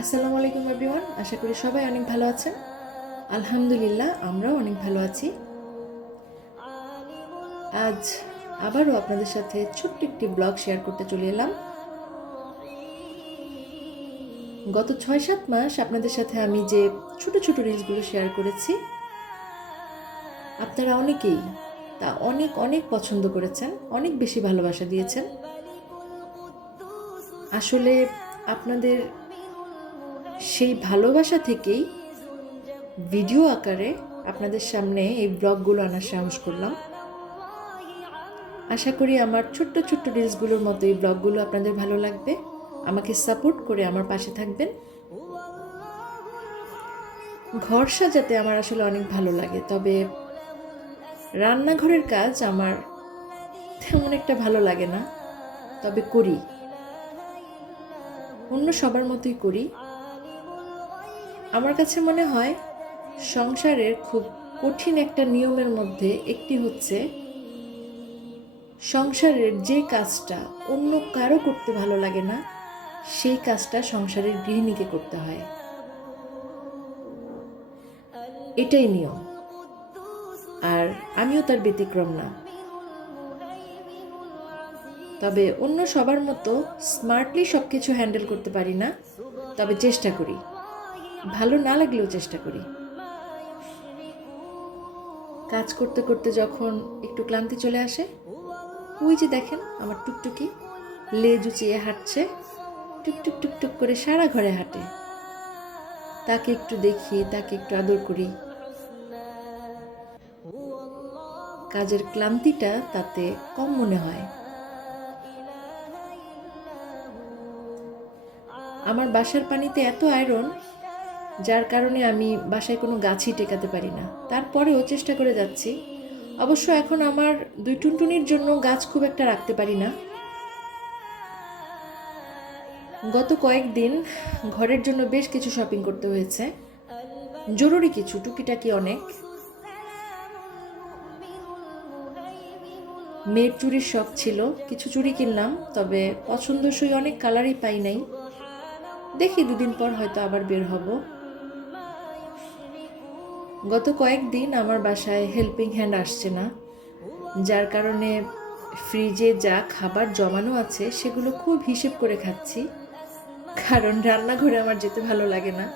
আসসালামু আলাইকুম এভরিওয়ান, আশা করি সবাই অনেক ভালো আছেন। আলহামদুলিল্লাহ, আমরাও অনেক ভালো আছি। আজ আবারও আপনাদের সাথে ছোট্ট একটি ব্লগ শেয়ার করতে চলে এলাম। গত ৬-৭ মাস আপনাদের সাথে আমি যে ছোট ছোট রিলসগুলো শেয়ার করেছি, আপনারা অনেকেই তা অনেক অনেক পছন্দ করেছেন, অনেক বেশি ভালোবাসা দিয়েছেন। আসলে আপনাদের সেই ভালোবাসা থেকেই ভিডিও আকারে আপনাদের সামনে এই ব্লগগুলো আনার সাহস করলাম। আশা করি আমার ছোট্ট ছোট্ট রিলসগুলোর মতো এই ব্লগগুলো আপনাদের ভালো লাগবে। আমাকে সাপোর্ট করে আমার পাশে থাকবেন। ঘর সাজাতে আমার আসলে অনেক ভালো লাগে, তবে রান্নাঘরের কাজ আমার তেমন একটা ভালো লাগে না, তবে করি, অন্য সবার মতোই করি। আমার কাছে মনে হয় সংসারের খুব কঠিন একটা নিয়মের মধ্যে একটি হচ্ছে সংসারের যে কাজটা অন্য কারো করতে ভালো লাগে না, সেই কাজটা সংসারের গৃহিণীকে করতে হয়। এটাই নিয়ম, আর আমিও তার ব্যতিক্রম না। তবে অন্য সবার মতো স্মার্টলি সব কিছু হ্যান্ডেল করতে পারি না, তবে চেষ্টা করি, ভালো না লাগলেও চেষ্টা করি। কাজ করতে করতে যখন একটু ক্লান্তি চলে আসে, ওই যে দেখেন আমার টুকটুকি লেজ উঁচিয়ে হাঁটছে, টুকটুক টুকটুক করে সারা ঘরে হাঁটে। তাকে একটু দেখি, তাকে একটু আদর করি। কাজের ক্লান্তিটা তাতে কম মনে হয়। আমার বাসার পানিতে এত আয়রন, যার কারণে আমি বাসায় কোনো গাছই টেকাতে পারি না। তারপরেও চেষ্টা করে যাচ্ছি। অবশ্য এখন আমার 2 টুনটুনির জন্য গাছ খুব একটা রাখতে পারি না। গত কয়েকদিন ঘরের জন্য বেশ কিছু শপিং করতে হয়েছে, জরুরি কিছু, টুকিটাকি অনেক। মেয়ের চুড়ির শখ ছিল, কিছু চুড়ি কিনলাম, তবে পছন্দসই অনেক কালারই পাই নাই। দেখি 2 দিন পর হয়তো আবার বের হব। গত কয়েকদিন আমার বাসায় হেল্পিং হ্যান্ড আসছে না, যার কারণে ফ্রিজে যা খাবার জমানো আছে সেগুলো খুব হিসেব করে খাচ্ছি, কারণ রান্নাঘরে আমার যেতে ভালো লাগে না,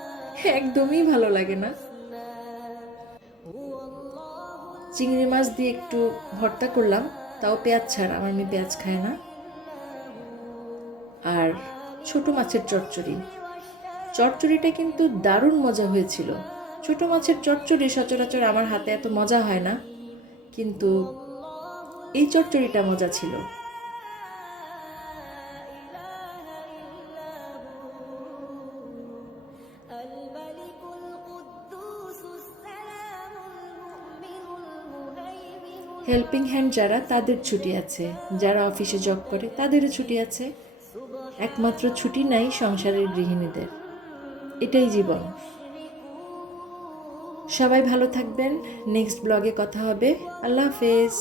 একদমই ভালো লাগে না। চিংড়ি মাছ দিয়ে একটু ভর্তা করলাম, তাও পেঁয়াজ ছাড়া, আমার মেয়ে পেঁয়াজ খায় না। আর ছোট মাছের চচ্চড়ি, চচ্চড়িটা কিন্তু দারুণ মজা হয়েছিল। ছোট মাছের চচ্চড়ি সচরাচর আমার হাতে এত মজা হয় না, কিন্তু এই চচ্চড়িটা মজা ছিল। হেল্পিং হ্যান্ড যারা, তাদের ছুটি আছে, যারা অফিসে জব করে তাদেরও ছুটি আছে। একমাত্র ছুটি নাই সংসারের গৃহিণীদের। এটাই জীবন। সবাই ভালো থাকবেন। নেক্সট ব্লগে কথা হবে। আল্লাহ হাফেজ।